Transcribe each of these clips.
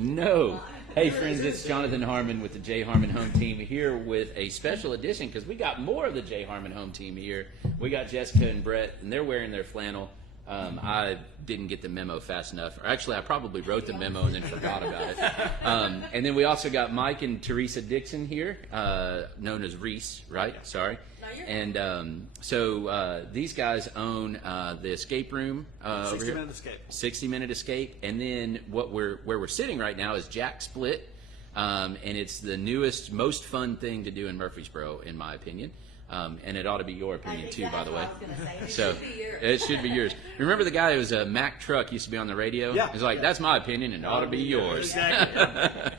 No. Hey, friends, it's Jonathan Harmon with the J. Harmon Home Team here with a special edition because we got more of the J. Harmon Home Team here. We got Jessica and Brett, and they're wearing their flannel. I didn't get the memo fast enough. Or actually, I probably wrote the memo and then forgot about it. And then we also got Mike and Teresa Dixon here, known as Reese, right? Sorry. And so these guys own the escape room over here. 60-minute escape. 60-minute escape. And then where we're sitting right now is JackSplit. And it's the newest, most fun thing to do in Murfreesboro, in my opinion. And it ought to be your opinion too, by the way. So it should be yours. Remember the guy who was a Mack truck used to be on the radio? Yeah. He's like, that's my opinion, and it ought to be yours. Exactly.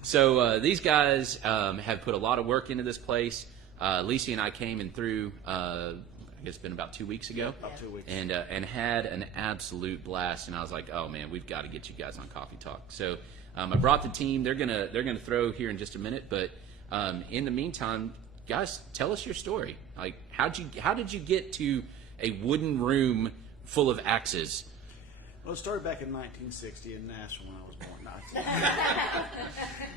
So these guys have put a lot of work into this place. Lacey and I came in through, I guess it's been about 2 weeks ago. About 2 weeks. And had an absolute blast. And I was like, oh man, we've got to get you guys on Coffee Talk. So I brought the team. They're gonna throw here in just a minute. But in the meantime, guys, tell us your story. Like, how did you get to a wooden room full of axes? Well, it started back in 1960 in Nashville when I was born. I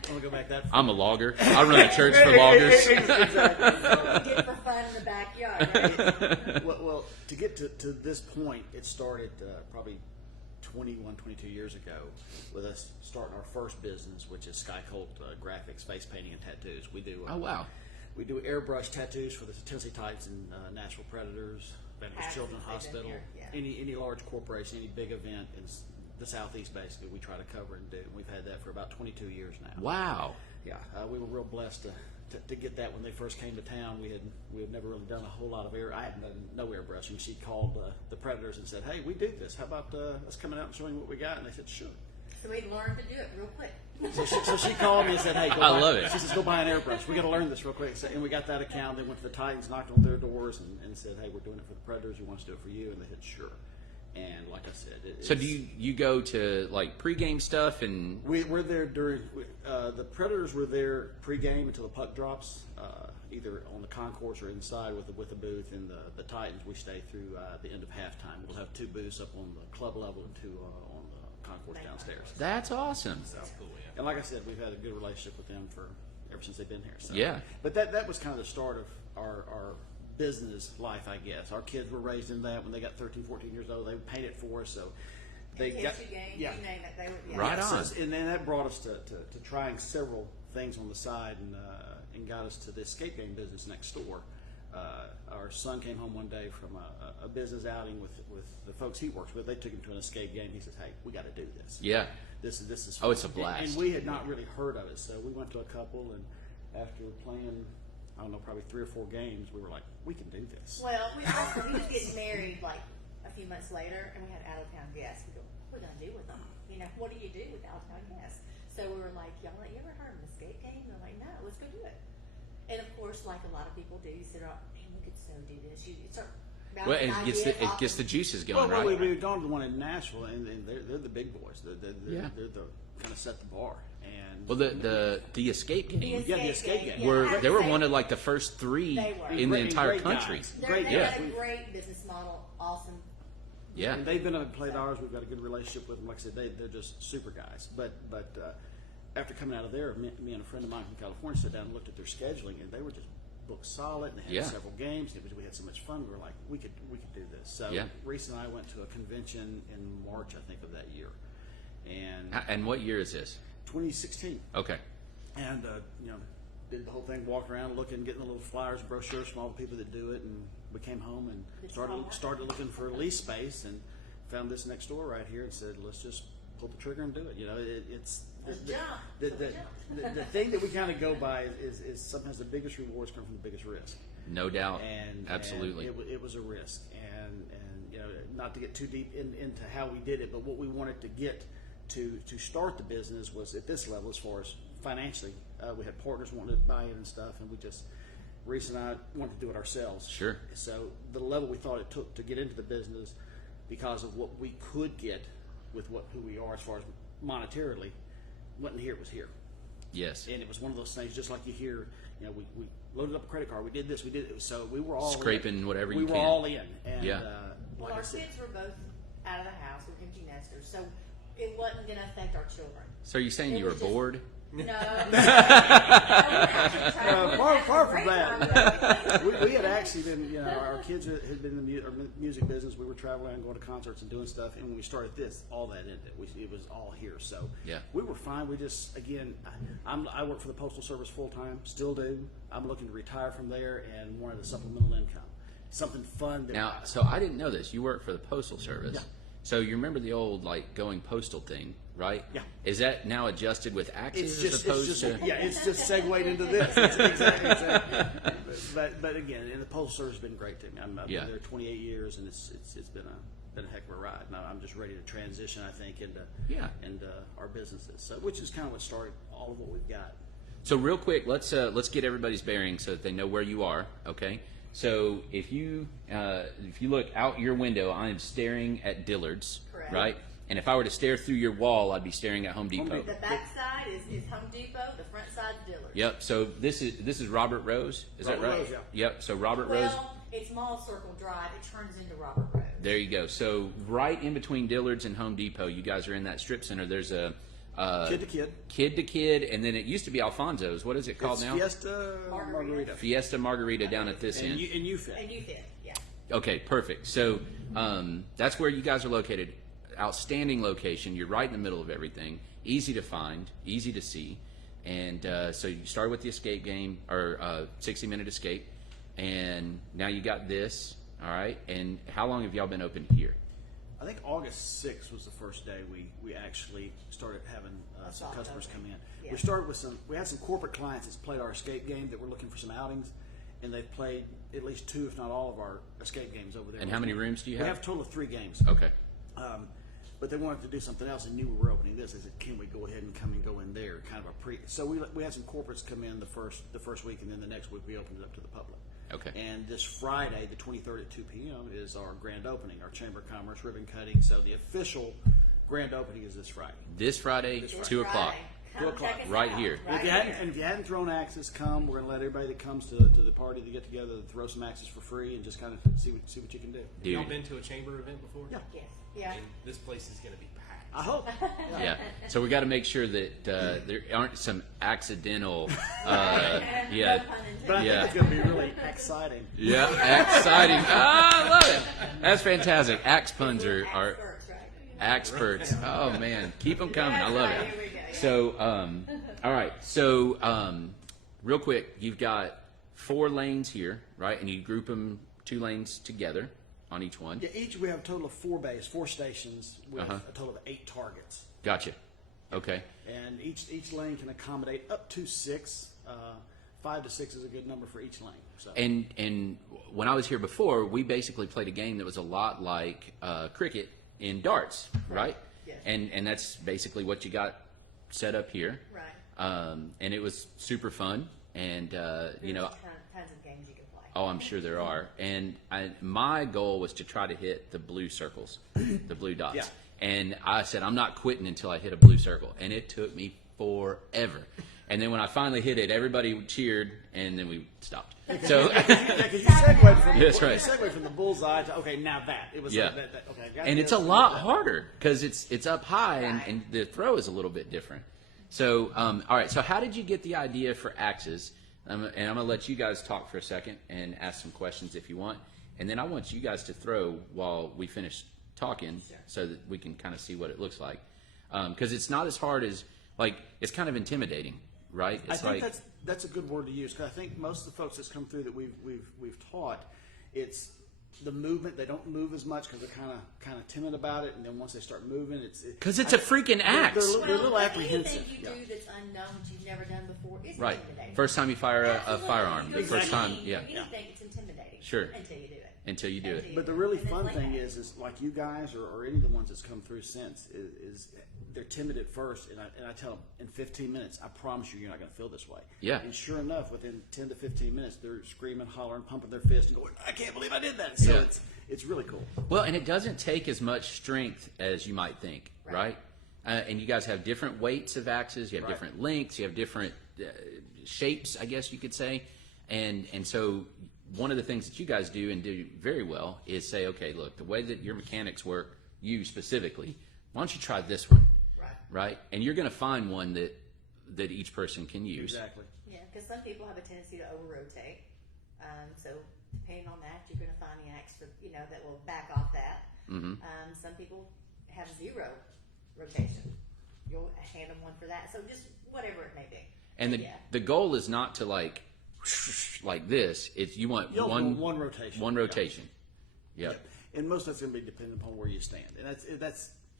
want to go back that far. I'm a logger. I run a church for loggers. Get for fun in the backyard, right? Well, to get to this point, it started probably 21, 22 years ago with us starting our first business, which is Sky Colt Graphics, face painting and tattoos. We do. Oh, wow. We do airbrush tattoos for the Tennessee Titans and Nashville Predators, Veterans Children's Hospital, any large corporation, any big event in the Southeast. Basically, we try to cover and do. We've had that for about 22 years now. Wow. Yeah, we were real blessed to get that when they first came to town. We had never really done a whole lot of I had done no airbrushing. She called the Predators and said, "Hey, we do this. How about us coming out and showing what we got?" And they said, "Sure." So we learned to do it real quick. So she called me and said, "Hey, love it." She says, "Go buy an airbrush. We got to learn this real quick." So, and we got that account. They went to the Titans, knocked on their doors, and said, "Hey, we're doing it for the Predators. We want us to do it for you." And they said, "Sure." And like I said, so do you go to like pregame stuff and we're there during the Predators were there pregame until the puck drops, either on the concourse or inside with the booth. And the Titans, we stay through the end of halftime. We'll have 2 booths up on the club level and 2 on the concourse downstairs. That's awesome. So, and like I said, we've had a good relationship with them ever since they've been here. So, yeah. But that was kind of the start of our business life, I guess. Our kids were raised in that. When they got 13, 14 years old, they would paint it for us. So they got games, you name it, they would. Right on. So, and then that brought us to trying several things on the side, and got us to the escape game business next door. Our son came home one day from a business outing with the folks he works with. They took him to an escape game. He says, "Hey, we got to do this. Yeah. This is Oh, it's a fun." blast. And we had not really heard of it, so we went to a couple, and after playing, I don't know, probably 3 or 4 games, we were like, "We can do this." Well, we was getting married like a few months later, and we had out of town guests. We go, "What are we gonna do with them? What do you do with out of town guests?" So we were like, "Y'all, you ever heard of an escape game?" They're like, "No, let's go do it." And of course, like a lot of people do, you sit around, "Man, we could so do this." You start. Well, it gets the juices going, Well, right? we've gone to the one in Nashville, and they're the big boys. They're the kind of set the bar. And Well, the escape game. Yeah, the escape game. They were one of like the first 3 in the entire great country. guys. They've Yeah. got a great business model, awesome. Yeah. And they've been up and played ours. We've got a good relationship with them. Like I said, they're just super guys. But after coming out of there, me and a friend of mine from California sat down and looked at their scheduling, and they were just booked solid. And they had several games. We had so much fun. We were like, we could do this. So Reese and I went to a convention in March, I think, of that year. And what year is this? 2016. Okay. And did the whole thing, walked around looking, getting the little flyers, brochures from all the people that do it, and we came home and started looking for lease space, and found this next door right here and said, let's just pull the trigger and do it. It's the thing that we kind of go by is sometimes the biggest rewards come from the biggest risk. No doubt. And absolutely. And it was a risk, and not to get too deep into how we did it, but what we wanted to get to start the business was at this level as far as financially. We had partners wanting to buy in and stuff, and Reese and I wanted to do it ourselves. Sure. So the level we thought it took to get into the business, because of what we could get with who we are as far as monetarily, wasn't here, it was here. Yes. And it was one of those things, just like you hear, we loaded up a credit card, we did this, we did it. So we were all scraping whatever you can. We were all in. And, well, our kids were both out of the house, we were empty nesters, so it wasn't going to affect our children. So are you saying It you were was just- bored? No. Far from that. We had actually been, our kids had been in the music business. We were traveling and going to concerts and doing stuff. And when we started this, all that ended. It was all here. So Yeah. we were fine. We just, again, I work for the Postal Service full time, still do. I'm looking to retire from there and wanted a supplemental income. Something fun. Now, so I didn't know this. You work for the Postal Service. Yeah. So you remember the old going postal thing, right? Yeah. Is that now adjusted with axes It's as opposed just, to? yeah, it's just segued into this. It's exactly. But again, and the Postal Service has been great to me. I've Yeah. been there 28 years, and it's been a heck of a ride. Now I'm just ready to transition, I think, into our businesses. So, which is kind of what started all of what we've got. So real quick, let's get everybody's bearings so that they know where you are. Okay. So if you look out your window, I am staring at Dillard's, Correct. right? And if I were to stare through your wall, I'd be staring at Home Depot. The back side is Home Depot. The front side's Dillard's. Yep. So this is Robert Rose. Is that Robert right? Rose, yeah. Yep. So Robert Rose. Well, it's Mall Circle Drive. It turns into Robert Rose. There you go. So right in between Dillard's and Home Depot, you guys are in that strip center. There's a Kid to Kid, and then it used to be Alfonso's. What is it called It's now? Fiesta Margarita. Fiesta Margarita down at this end. And you fit. And you fit, yeah. Okay, perfect. So that's where you guys are located. Outstanding location. You're right in the middle of everything. Easy to find, easy to see. And so you started with the escape game, or 60-minute escape, and now you got this. All right. And how long have y'all been open here? I think August 6th was the first day we actually started having some Soft customers opening. come in. Yeah. We started with we had some corporate clients that's played our escape game that were looking for some outings, and they've played at least 2, if not all, of our escape games over there. And how many rooms do you have? We have a total of 3 games. Okay. But they wanted to do something else and knew we were opening this. They said, "Can we go ahead and come and go in there?" Kind of a pre. So we had some corporates come in the first week, and then the next week we opened it up to the public. Okay. And this Friday, the 23rd at 2 p.m., is our grand opening, our Chamber of Commerce ribbon cutting. So the official grand opening is this Friday. This Friday, 2 o'clock. Come 2 o'clock, check us right out. here. Right And if you hadn't thrown axes, come. We're going to let everybody that comes to the party to get together to throw some axes for free and just kind of see what you can do. Dude. Y'all been to a chamber event before? Yeah. Yes. Yeah. And this place is going to be packed. I hope. Yeah. So we got to make sure that there aren't some accidental. No Yeah. pun intended. But I Yeah. think it's going to be really exciting. Yeah. Exciting. I love it. That's fantastic. Axe puns are Experts, right? experts. Oh man, keep them coming. I love Right, it. here we go. Yeah. So, all right. So, real quick, you've got 4 lanes here, right? And you group them 2 lanes together on each one. Yeah, we have a total of 4 bays, 4 stations with Uh-huh. a total of 8 targets. Gotcha. Okay. And each lane can accommodate up to 6. 5 to 6 is a good number for each lane. So. And when I was here before, we basically played a game that was a lot like cricket in darts, right? Yes. And that's basically what you got set up here. Right. And it was super fun. And There's tons of games you can play. oh, I'm sure there are. And my goal was to try to hit the blue circles, the blue dots. Yeah. And I said, I'm not quitting until I hit a blue circle. And it took me forever. And then when I finally hit it, everybody cheered, and then we stopped. So, Yeah, because you segued right. you segued from the bullseye to okay, now that it was Yeah. like that, okay. got and it. it's a lot harder because it's up high, Right. and the throw is a little bit different. So, all right. So, how did you get the idea for axes? And I'm going to let you guys talk for a second and ask some questions if you want, and then I want you guys to throw while we finish talking, so that we can kind of see what it looks like. Because it's not as hard as it's kind of intimidating, right? I It's think that's a good word to use because I think most of the folks that's come through that we've taught, it's the movement. They don't move as much because they're kind of timid about it, and then once they start moving, because it's a freaking axe. They're a little But apprehensive. anything you do that's unknown, that you've never done before, is Right. intimidating. First time you fire a Absolutely. firearm. The You're first time, seeing yeah. anything, it's intimidating. Sure. Until you do it. Until you do it. But the really And then fun play thing that. is like you guys or any of the ones that's come through since is they're timid at first, and I tell them in 15 minutes, I promise you're not going to feel this way. Yeah. And sure enough, within 10 to 15 minutes, they're screaming, hollering, pumping their fist, and going, "I can't believe I did that!" So Yeah. it's really cool. Well, and it doesn't take as much strength as you might think, right? And you guys have different weights of axes. You have Right. different lengths. You have different shapes, I guess you could say. And so one of the things that you guys do and do very well is say, okay, look, the way that your mechanics work, you specifically, why don't you try this one? Right. right? And you're going to find one that each person can use. Exactly. Yeah, because some people have a tendency to over-rotate. So depending on that, you're going to find the axe that will back off that. Mm-hmm. Some people have zero rotation. You'll hand them one for that. So just whatever it may be. And the goal is not to like this. It's you want one rotation. One rotation. Yep. And most of that's going to be dependent upon where you stand. And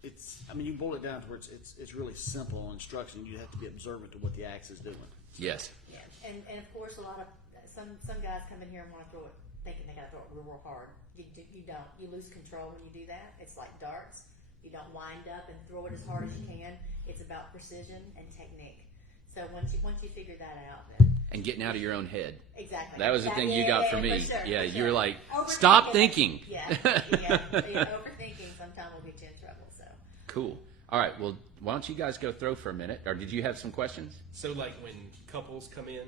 it's. I mean, you boil it down to where it's really simple instruction. You have to be observant to what the axe is doing. Yes. Yeah, and of course, a lot of some guys come in here and want to throw it, thinking they got to throw it real hard. You don't. You lose control when you do that. It's like darts. You don't wind up and throw it as hard as you can. It's about precision and technique. So once you figure that out, then And getting out of your own head. exactly. That was the thing you got from me. For sure, Yeah, for you sure. were like, Overthinking stop it. thinking. Yeah, overthinking sometimes will get you in trouble. So Cool. All right. Well, why don't you guys go throw for a minute? Or did you have some questions? So, like, when couples come in,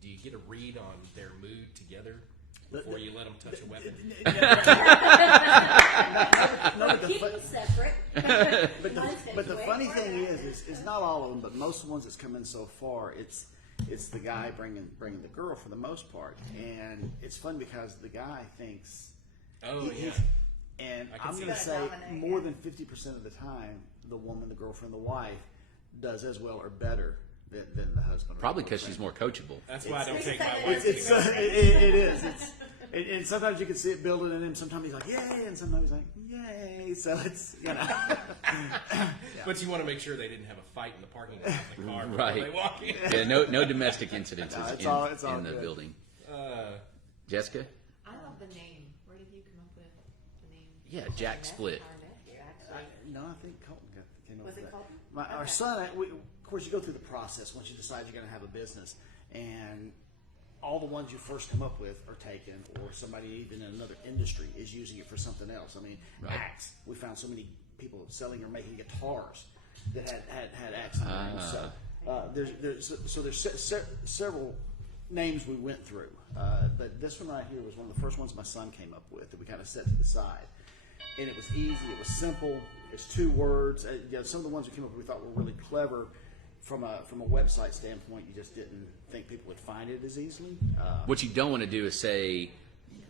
do you get a read on their mood together before you let them touch a weapon? keep them separate. But the funny thing is not all of them, but most of the ones that's come in so far, it's the guy bringing the girl for the most part, and it's fun because the guy thinks, Oh, yeah. and I can I'm see going to that. say more than 50% of the time, the woman, the girlfriend, the wife does as well or better than the husband. or Probably the because she's boyfriend. more coachable. That's why I don't take my It's- wife It is. And sometimes you can see it building in him. Sometimes he's like, yay, and sometimes he's like, yay. So it's, But you want to make sure they didn't have a fight in the parking lot of the car before Right. they walk in. Yeah, no domestic incidences No, it's in, all- it's all in the good. building. Uh, Jessica? I love the name. Where did you come up with the name? Yeah, JackSplit. No, I think Colton came up Was with it that. Colton? Our Okay. son, of course, you go through the process once you decide you're going to have a business, and all the ones you first come up with are taken, or somebody even in another industry is using it for something else. I mean, Right. axe. We found so many people selling or making guitars that had axe in the name. So there's several names we went through, but this one right here was one of the first ones my son came up with that we kind of set to the side. And it was easy. It was simple. It's 2 words. Some of the ones we came up with we thought were really clever. From a website standpoint, you just didn't think people would find it as easily. What you don't want to do is say,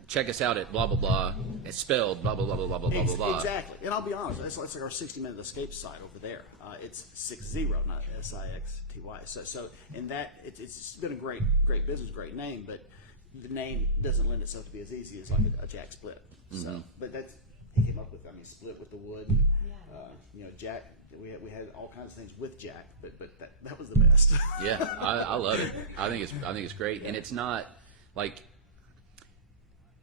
check us out at blah, blah, blah. It's spelled blah, blah, blah, blah, blah, blah, blah, blah. Exactly. And I'll be honest, it's like our 60-minute escape site over there. It's 60, not SIXTY. So in that, it's been a great business, great name, but the name doesn't lend itself to be as easy as like a JackSplit. So, but that's he came up with. I mean, split with the wood. Jack. We had all kinds of things with Jack, but that was the best. Yeah, I love it. I think it's great, and it's not like,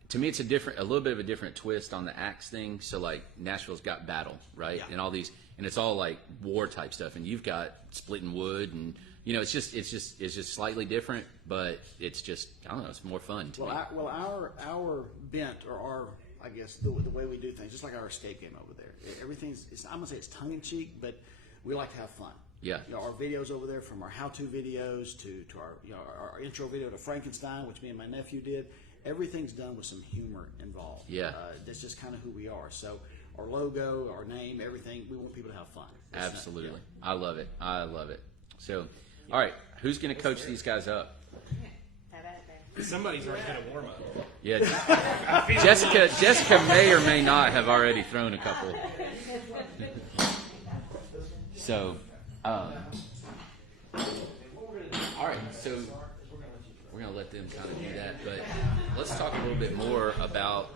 to me, it's a little bit of a different twist on the axe thing. So like Nashville's got battle, right, Yeah. and all these, and it's all like war type stuff, and you've got splitting wood, and it's just slightly different, but it's just, I don't know, it's more fun to me. Our bent or our, I guess, the way we do things, just like our escape game over there. I'm gonna say it's tongue in cheek, but we like to have fun. Yeah. Our videos over there, from our how-to videos to our intro video to Frankenstein, which me and my nephew did. Everything's done with some humor involved. Yeah. That's just kind of who we are. So our logo, our name, everything, we want people to have fun. Absolutely, I love it. So, all right, who's going to coach these guys up? How about that? somebody's already had a warm up. Yeah, Jessica may or may not have already thrown a couple. So, all right, so we're gonna let them kind of do that, but let's talk a little bit more about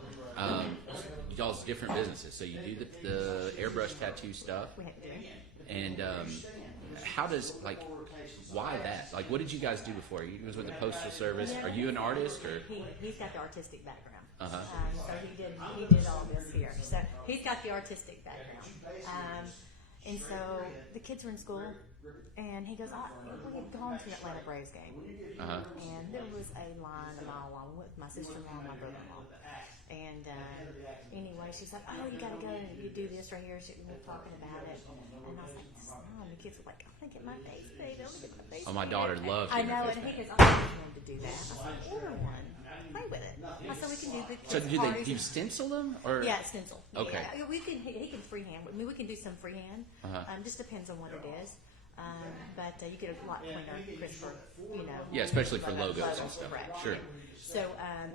y'all's different businesses. So you do the airbrush tattoo stuff, We have to do it. and how does, why that? Like, what did you guys do before? You was with the Postal Service. Are you an artist or? He's got the artistic background. Uh-huh. So he did all this here. So he's got the artistic background. And so the kids were in school, and he goes, we had gone to an Atlanta Braves game. Uh-huh. And there was a line a mile long with my sister-in-law and my brother-in-law. And anyway, she's like, oh, you got to go and you do this right here. We were talking about it. And I was like, this is mom. The kids were like, I'm going to get my face painted. I'm going to get my face Oh, my painted. daughter loves I getting know, her face and he goes, I want him to do that. I was like, order one. play with it. I said we can do the So kids' do they parties do you and- stencil them or? Yeah, stencil. Okay. Yeah, we can. He can freehand. I mean, we can do some freehand. Just depends on what it is. But you get a lot cleaner, crisper. You know. Yeah, especially for logos and stuff. Correct. Sure. So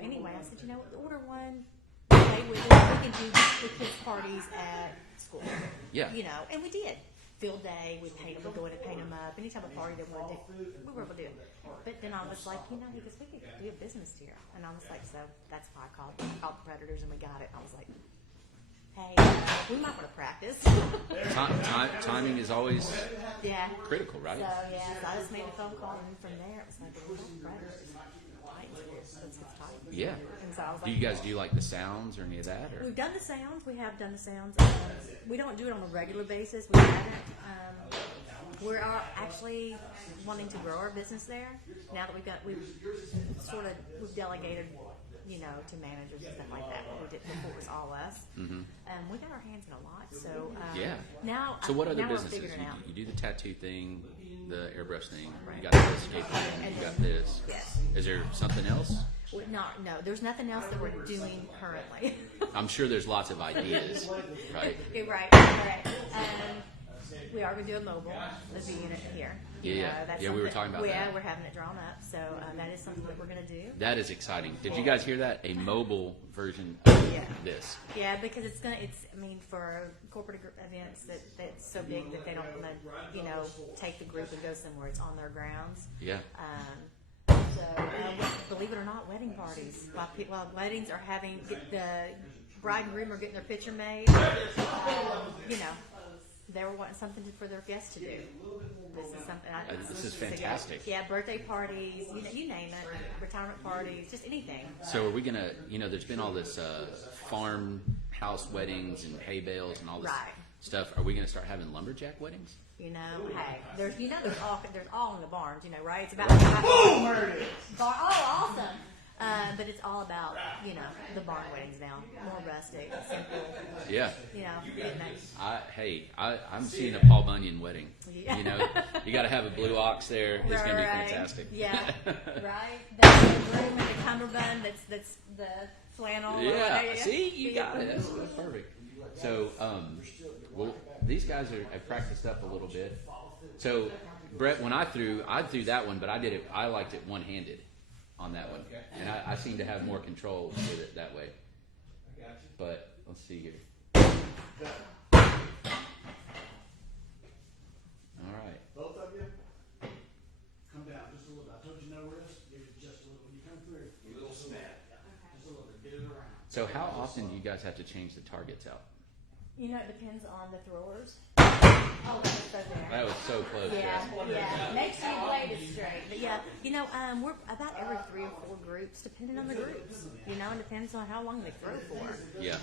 anyway, I said, order one. Play with it. We can do the kids' parties at school. Yeah. You know, and we did. Field day, we paint them, we go in and paint them up. Anytime a party that we wanted to do, we were able to do it. But then I was like, he goes, we could do a business here. And I was like, so that's why I called the Predators and we got it. I was like, hey, we might want to practice. Timing is always Yeah. critical, right? So, yeah, so I just made a phone call and from there it was like, Predators. Let's get tight. Yeah. And so I was Do like, you guys do like the sounds or any of that? Or? we've done the sounds. We have done the sounds. We don't do it on a regular basis. We haven't. We are actually wanting to grow our business there. Now that we've delegated, you know, to managers and stuff like that. We did before it was all us. We got our hands in a lot. So Yeah. Now, So what other now we're businesses? figuring it out. You do the tattoo thing, the airbrush thing. Right. You got the skateboarding. You got this. Yes. Is there something else? No, there's nothing else that we're doing currently. I'm sure there's lots of ideas, right? You're right. We are going to do a mobile, the unit here. Yeah. Yeah, we were talking about Yeah, that. we're having it drawn up, so that is something that we're going to do. That is exciting. Did you guys hear that? A mobile version of Yeah. this. Yeah, because I mean, for corporate events that's so big that they don't want to, you know, take the group and go somewhere. It's on their grounds. Yeah. Believe it or not, wedding parties. While weddings are the bride and groom are getting their picture made, you know, they were wanting something for their guests to do. This is something. This is fantastic. Yeah, birthday parties, you name it, retirement parties, just anything. So are we gonna? You know, there's been all this farmhouse weddings and hay bales and all this Right. stuff. Are we gonna start having lumberjack weddings? You know, hey, there's all in the barns, you know, right? It's about oh, awesome. But it's all about, you know, the barn weddings now, more rustic, simple. Yeah. You know, getting that. I'm seeing a Paul Bunyan wedding. Yeah. You know, you got to have a blue ox there. It's gonna be Right. fantastic. Yeah, right. The groom and the cummerbund. That's the flannel. Yeah. See, you got it. That's perfect. So, well, these guys have practiced up a little bit. So, Brett, when I threw that one, but I liked it one-handed on that one, and I seem to have more control with it that way. But let's see here. All right. Both of you, come down just a little bit. I told you no risk. Give it just a little. When you come through, a little snap. Just a little bit. Get it around. So, how often do you guys have to change the targets out? You know, it depends on the throwers. Oh, that was so there. That was so close. Yeah, Jess. yeah. Make sure your blade is straight. But yeah, you know, we're about every 3 or 4 groups, depending on the groups. You know, it depends on how long they throw for. Yeah.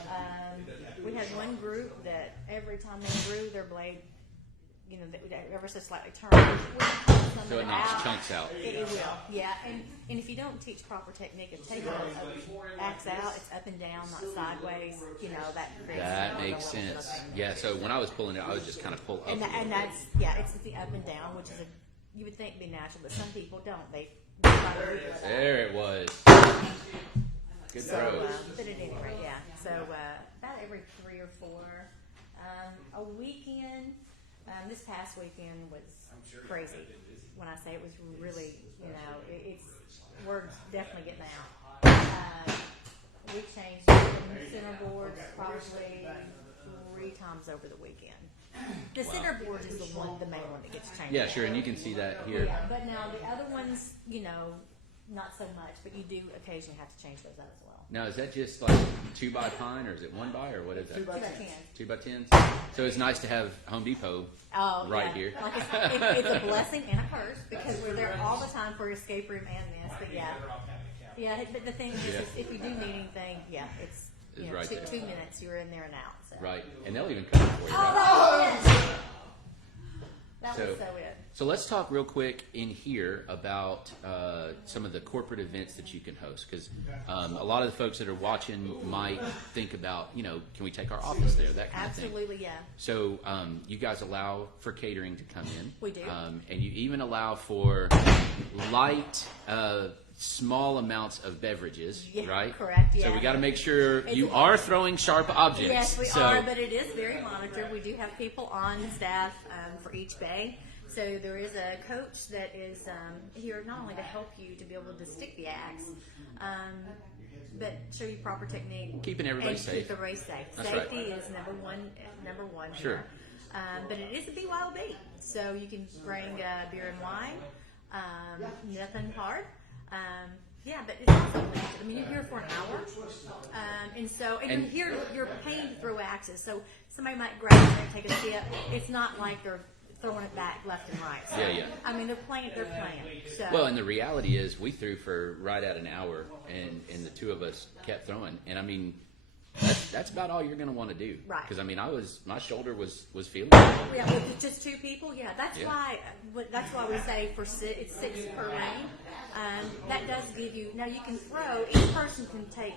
We had one group that every time they threw their blade, you know, they ever so slightly turned. So it knocks chunks out. It will, yeah. And if you don't teach proper technique of taking an axe out, it's up and down, not sideways. You know, that creates That makes sense. Yeah. So when I was pulling it, I would just kind of pull up. and that's it's the up and down, which is you would think be natural, but some people don't. They try to wiggle it out. There it was. Good So, throw. but at any rate, yeah. So about every 3 or 4. A weekend. This past weekend was crazy. When I say it was really, you know, it's word's definitely getting out. We changed center boards probably 3 times over the weekend. The center board is the main one that gets changed. Yeah, sure. And you can see that here. Yeah, but now the other ones, you know, not so much. But you do occasionally have to change those out as well. Now, is that just like 2 by pine, or is it 1 by, or what is that? 2 by 10. 2 by 10s. So it's nice to have Home Depot right yeah. here. Like it's a blessing and a curse because we're there all the time for escape room and this. But yeah. But the thing is, if you do need anything, it's It's know, right there. 2 minutes, you're in there and out. So. Right, and they'll even cut it for you. Right? Oh, that So- was so it. So let's talk real quick in here about some of the corporate events that you can host, because a lot of the folks that are watching might think about, you know, can we take our office there, that kind of thing. Absolutely, yeah. So you guys allow for catering to come in. We do. And you even allow for light small amounts of beverages, Yeah, right? correct, So yeah. we got to make sure you are throwing sharp objects. Yes, we so, are, but it is very monitored. We do have people on staff for each bay. So there is a coach that is here not only to help you to be able to stick the axe, but show you proper technique. Keeping everybody and safe. Keep the race safe. That's Safety right. is number one Sure. here. But it is a BYOB, so you can bring beer and wine, nothing hard. Yeah, but it's also limited. I mean, you're here for an hour, and you're paying to throw axes. So somebody might grab it and take a sip. It's not like they're throwing it back left and right. So, Yeah. I mean, they're playing. So. Well, and the reality is, we threw for right at an hour, and the two of us kept throwing. And I mean, that's about all you're going to want to do, Right. Because I mean, my shoulder was feeling it. Yeah, with just two people. Yeah, that's why we say it's 6 per lane. That does give you. Now you can throw. Each person can take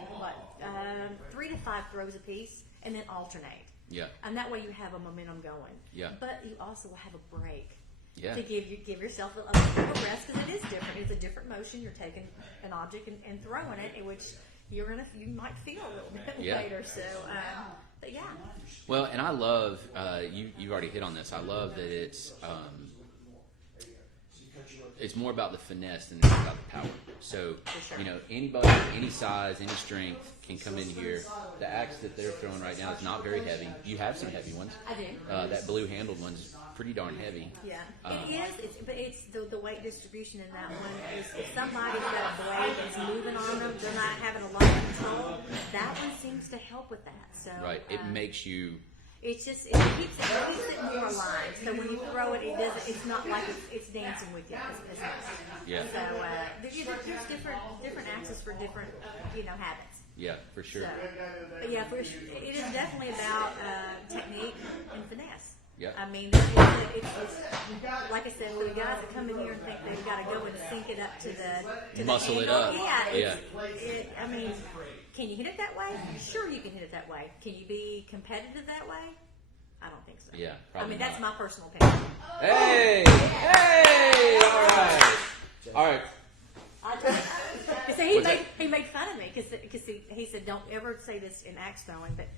3 to 5 throws a piece, and then alternate. Yeah. And that way you have a momentum going. Yeah. But you also will have a break. Yeah. To give yourself a bit of a rest, because it is different. It's a different motion. You're taking an object and throwing it, in which you might feel a little bit later. So, but yeah. Well, and I love you've already hit on this. I love that it's more about the finesse than it's about the power. So, For sure. Anybody, any size, any strength can come in here. The axe that they're throwing right now is not very heavy. You have some heavy ones. I do. That blue handled one's pretty darn heavy. Yeah, it is. But it's the weight distribution in that one. If somebody's got a blade that's moving on them, they're not having a lot of control. That one seems to help with that. So Right. It makes you. It keeps it more aligned. So when you throw it, it's not like it's dancing with you as much. Yeah. So there's different axes for different habits. Yeah, for sure. So, but yeah, it is definitely about technique and finesse. Yeah. I mean, it's like I said, for the guys that come in here and think they've got to go and sync it up to the Muscle it angle, up. Yeah. I mean, can you hit it that way? Sure, you can hit it that way. Can you be competitive that way? I don't think so. Yeah, I probably mean, that's not. my personal opinion. Hey! All right. See, What's he made fun of me because he said, don't ever say this in axe throwing, but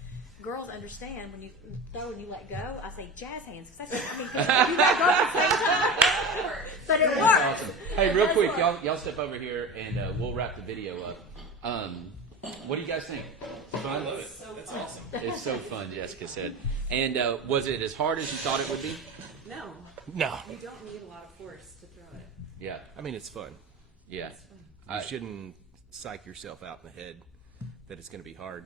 girls understand when you throw and you let go. I say jazz hands because you let go at the same time. But it works. Awesome. Hey, real quick, y'all step over here and we'll wrap the video up. What do you guys think? I love it. That's awesome. It's so fun, Jessica said. And was it as hard as you thought it would be? No, No. you don't need a lot of force to throw it. Yeah. I mean, it's fun. Yeah. You shouldn't psych yourself out in the head that it's going to be hard.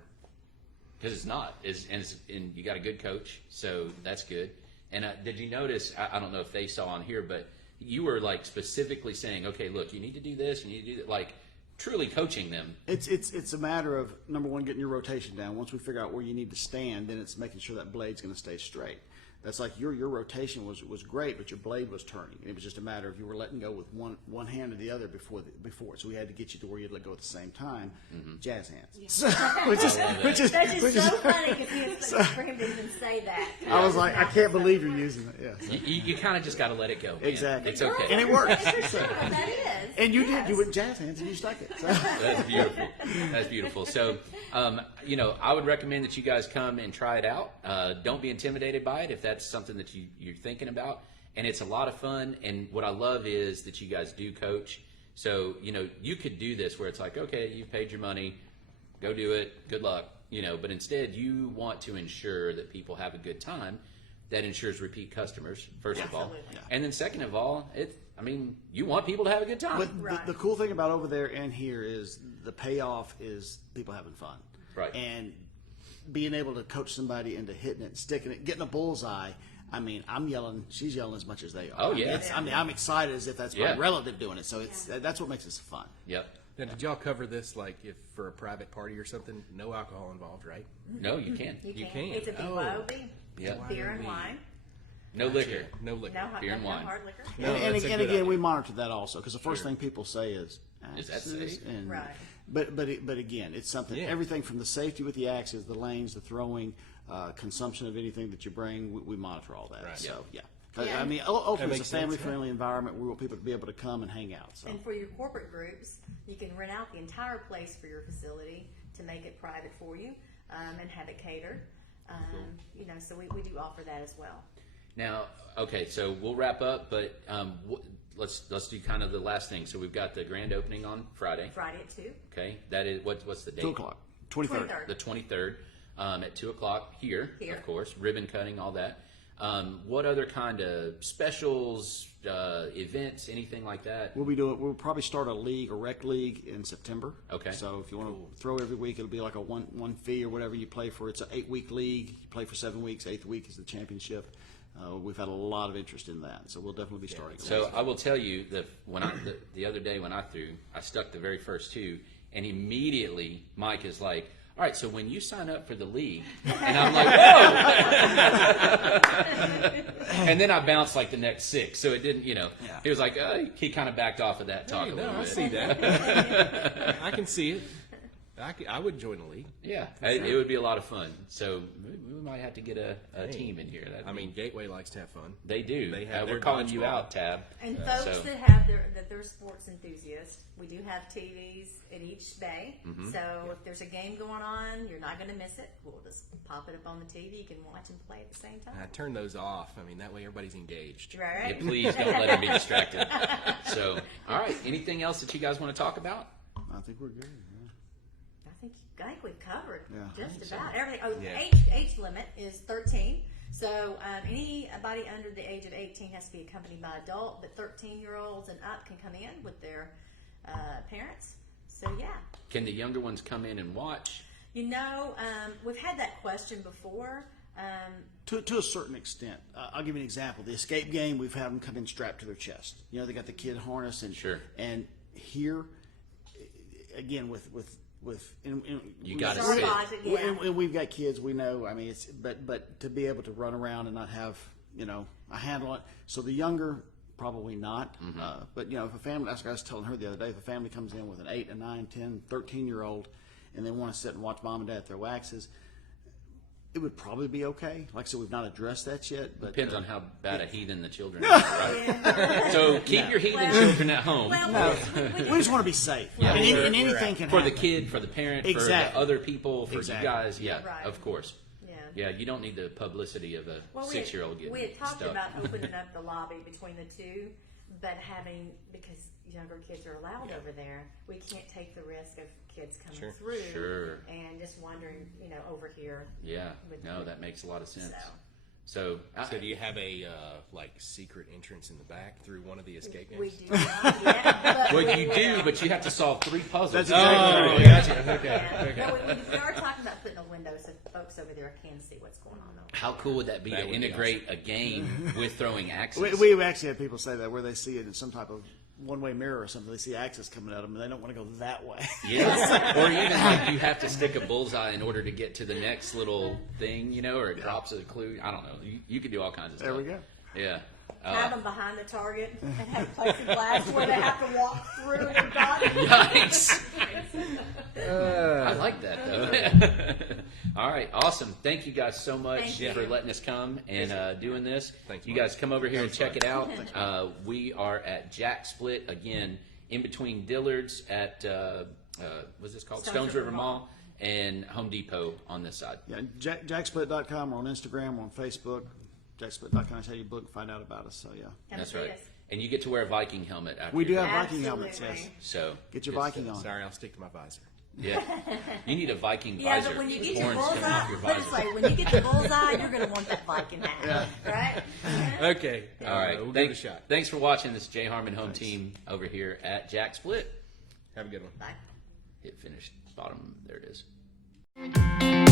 Because it's not. And you got a good coach, so that's good. And did you notice, I don't know if they saw on here, but you were like specifically saying, okay, look, you need to do this, you need to do that, like truly coaching them. It's a matter of, number one, getting your rotation down. Once we figure out where you need to stand, then it's making sure that blade's going to stay straight. That's like your rotation was great, but your blade was turning. It was just a matter of you were letting go with one hand or the other before. So we had to get you to where you'd let go at the same time. Jazz hands. So, which is That's just so funny because for him to even say that. I was like, I can't believe you're using it. Yeah. You kind of just got to let it go. Man. Exactly. It's okay. And it works. For sure, that is. And you did. You went jazz hands and you stuck it. So. That's beautiful. That's beautiful. So, I would recommend that you guys come and try it out. Don't be intimidated by it if that's something that you're thinking about. And it's a lot of fun. And what I love is that you guys do coach. So, you could do this where it's like, okay, you've paid your money, go do it, good luck. But instead you want to ensure that people have a good time. That ensures repeat customers, first of all. Absolutely. And then second of all, you want people to have a good time. But Right. the cool thing about over there and here is the payoff is people having fun. Right. And being able to coach somebody into hitting it, sticking it, getting a bullseye. I mean, I'm yelling, she's yelling as much as they are. Oh, yeah. I'm excited as if that's my Yeah. relative doing it. So that's what makes this fun. Yep. Now, did y'all cover this like if for a private party or something? No alcohol involved, right? No, you can't. You can. can. It's a BYOB. Yeah. Beer and wine. No liquor. No liquor. No, Beer and no wine. hard liquor. No, and that's a again, good idea. we monitor that also because the first thing people say is Is that axes safe? and Right. But again, it's something. Yeah. Everything from the safety with the axes, the lanes, the throwing, consumption of anything that you bring, we monitor all that. Right. So yeah, Yeah. I mean, ultimately, makes it's a sense, family-friendly environment. We want people to be able to come and hang out. So. And for your corporate groups, you can rent out the entire place for your facility to make it private for you, and have it catered. You know, so we do offer that as well. Now, okay, so we'll wrap up, but let's do kind of the last thing. So we've got the grand opening on Friday. Friday at 2. Okay, that is what's the date? 2 o'clock, 23rd. The 23rd at 2 o'clock here, of course. Ribbon cutting, all that. What other kind of specials, events, anything like that? We'll probably start a rec league in September. Okay. So if you want to throw every week, it'll be like a one fee or whatever you play for. It's an 8-week league. You play for 7 weeks. 8th week is the championship. We've had a lot of interest in that, so we'll definitely be starting. So I will tell you that the other day when I threw, I stuck the very first 2, and immediately Mike is like, all right, so when you sign up for the league, and I'm like, whoa! And then I bounced like the next 6, so it didn't, He was like, he kind of backed off of that talk a little bit. I see that. I can see it. I would join a league. Yeah, it would be a lot of fun. So we might have to get a team in here. I mean, Gateway likes to have fun. They do. They have we're their calling you dodgeball. out, Tab. And folks So- that have that they're sports enthusiasts, we do have TVs in each bay. Mm-hmm. So if there's a game going on, you're not going to miss it. We'll just pop it up on the TV. You can watch and play at the same time. I turn those off. I mean, that way everybody's engaged. Right? Yeah, please don't let him be distracted. So, all right. Anything else that you guys want to talk about? I think we're good. I think we've covered Yeah. just about everything. Oh, Yeah. age limit is 13. So anybody under the age of 18 has to be accompanied by an adult, but 13-year-olds and up can come in with their parents. So yeah. Can the younger ones come in and watch? We've had that question before. To a certain extent. I'll give you an example. The escape game, we've had them come in strapped to their chest. They got the kid harness and Sure. And here, again, with You got to Star sit. Wars, yeah. and we've got kids. We know. I mean, it's but to be able to run around and not have a handle on it. So the younger, probably not. But if a family, that's what I was telling her the other day. If a family comes in with an 8, a 9, 10, 13-year-old, and they want to sit and watch mom and dad throw waxes, it would probably be okay. Like I said, we've not addressed that yet. But Depends on how bad a heathen the children are, right? So keep your heathen children at home. Well, we just want to be safe. Yeah. And anything can For happen. the kid, for the parent, Exactly. for the other people, for Exactly. you guys. Yeah, Right. of course. yeah. Yeah, you don't need the publicity of a 6-year-old getting We had talked stuck. about opening up the lobby between the two, but because younger kids are allowed over there, we can't take the risk of kids coming through Sure. and just wandering, over here. Yeah, with no, the- that makes a lot of sense. So So, So do you have a secret entrance in the back through one of the escape games? we do not yet, but well, we you will. do, but you have to solve 3 puzzles. That's Oh, exactly gotcha. Yeah. Okay. No, we are talking about putting a window so folks over there can see what's going on over How cool would that be That to would be integrate a game with throwing axes? We've actually had people say that where they see it in some type of one-way mirror or something. They see axes coming at them, and they don't want to go that way. Yeah, or even like you have to stick a bullseye in order to get to the next little thing, or it drops a clue. I don't know. You could do all kinds of stuff. There we go. Yeah. Have them behind the target and have plexiglass where they have to walk through and dodge. Yikes. I like that though. All right, awesome. Thank you guys so much Thank you. for letting us come and doing this. Thanks, you Mike. guys come over here and check it out. We are at JackSplit again, in between Dillard's at what's this called? Stones River Mall and Home Depot on this side. Yeah, JackSplit.com. We're on Instagram. We're on Facebook. JackSplit.com is how you book and find out about us. So yeah, Come That's see right. us. And you get to wear a Viking helmet after. we do you're have done. Viking helmets. Absolutely. Yes, So get your good Viking stuff. on. Sorry, I'll stick to my visor. Yeah, you need a Viking Yeah, visor. but when you with get your horns coming off bullseye, your put it visor. this way, when you get the bullseye, you're going to want that Viking hat, right? Okay. All right. We'll give it a shot. Thanks for watching this J Harmon home team over here at JackSplit. Have a good one. Bye. Hit finish bottom. There it is.